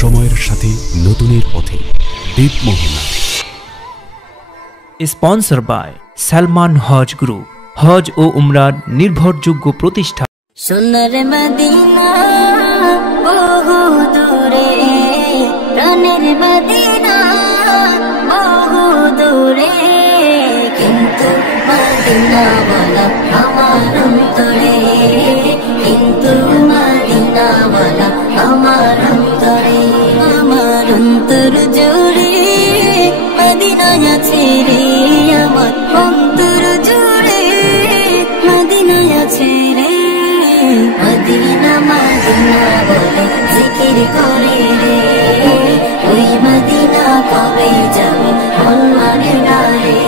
সময়ের সাথে নতুনের পথে দ্বীপমোহনা। Sponsor by Salman Hajj group, হজ ও উমরার নির্ভরযোগ্য প্রতিষ্ঠান। সোনার মদিনা বহু দূরে, প্রাণের মদিনা বহু দূরে, কিন্তু মদিনা বলা আমার অন্তরে, কিন্তু মদিনা বলা আমার অন্তরে, আমার অন্তর জুড়ে মদিনা আছে রে, আমার অন্তর জুড়ে মদিনা আছে রে। মদিনা মদিনা বলে জিকির করে রে, ওই মদিনা কবে যাবে মন মানে না রে।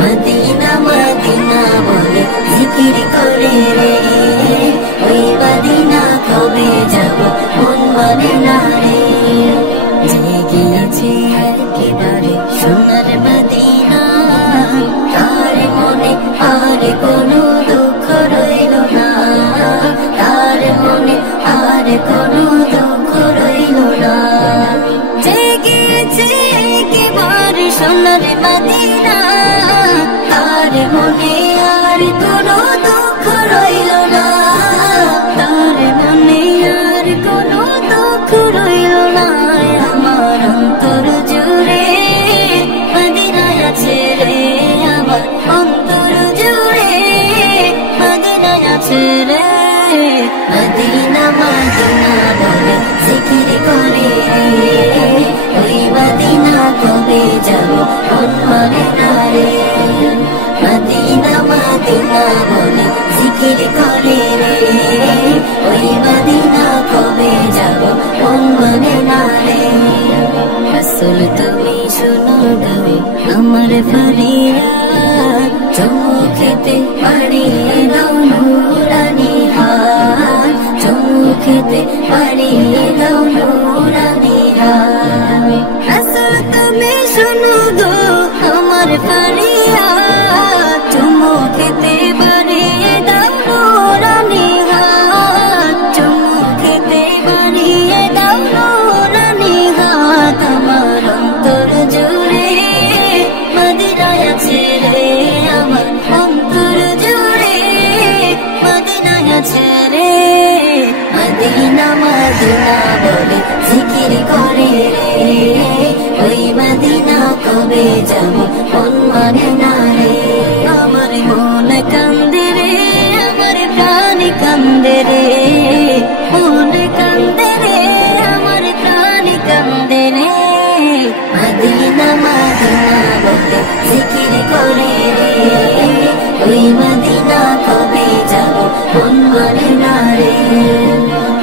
মদিনা মদিনা বলে জিকির করে রে, ওই মদিনা কবে যাব মন মানে না রে। যে গিয়েছে একেবারে সোনার মদিনা, তার মনে আর কোনো দুঃখ রইল না, তার মনে আর কোনো দুঃখ রইল না। যে গিয়েছে একেবারে সোনার মদিনা, তার মনে আর কোনো দুঃখ রইল না, তার মনে আর কোনো দুঃখ রইল না। আমার অন্তর জুড়ে মদিনা আছে রে, আমার অন্তর জুড়ে মদিনা আছে রে। মদিনা মদিনা বলে জিকির করে রে, ওই মদিনা কবে যাব মন মানে না রে। মদিনা মদিনা বলে জিকির করে রে, ওই মদিনা কবে যাব মন মানে না রে। রাসূল তুমি শোনো দাও আমার ফরিয়াদ, চোখেতে পাড়িয়ে দাও নূরানি হাত, চোখেতে পাড়িয়ে দাও নূরানি হাত। রাসূল তুমি শোনো গো আমার ফরিয়াদ, চোখেতে পাড়িয়ে দাও নূরানি হাত, চোখেতে পাড়িয়ে দাও নূরানি হাত। আমার অন্তর জুড়ে মদিনা আছে রে, আমার অন্তর জুড়ে মদিনা আছে রে। মদিনা মদিনা বলে জিকির করে রে, ওই মদিনা কবে যাব মন মানে না রে। আমার মন কান্দে রে, আমার প্রাণ কান্দে রে, মন কান্দে রে, আমার প্রাণ কান্দে রে। মদিনা মদিনা বলে জিকির করে রে, ওই মদিনা কবে যাব মন মানে না রে।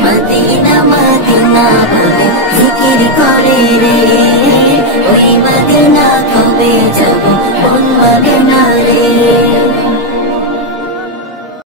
মদিনা মদিনা বলে জিকির করে রে,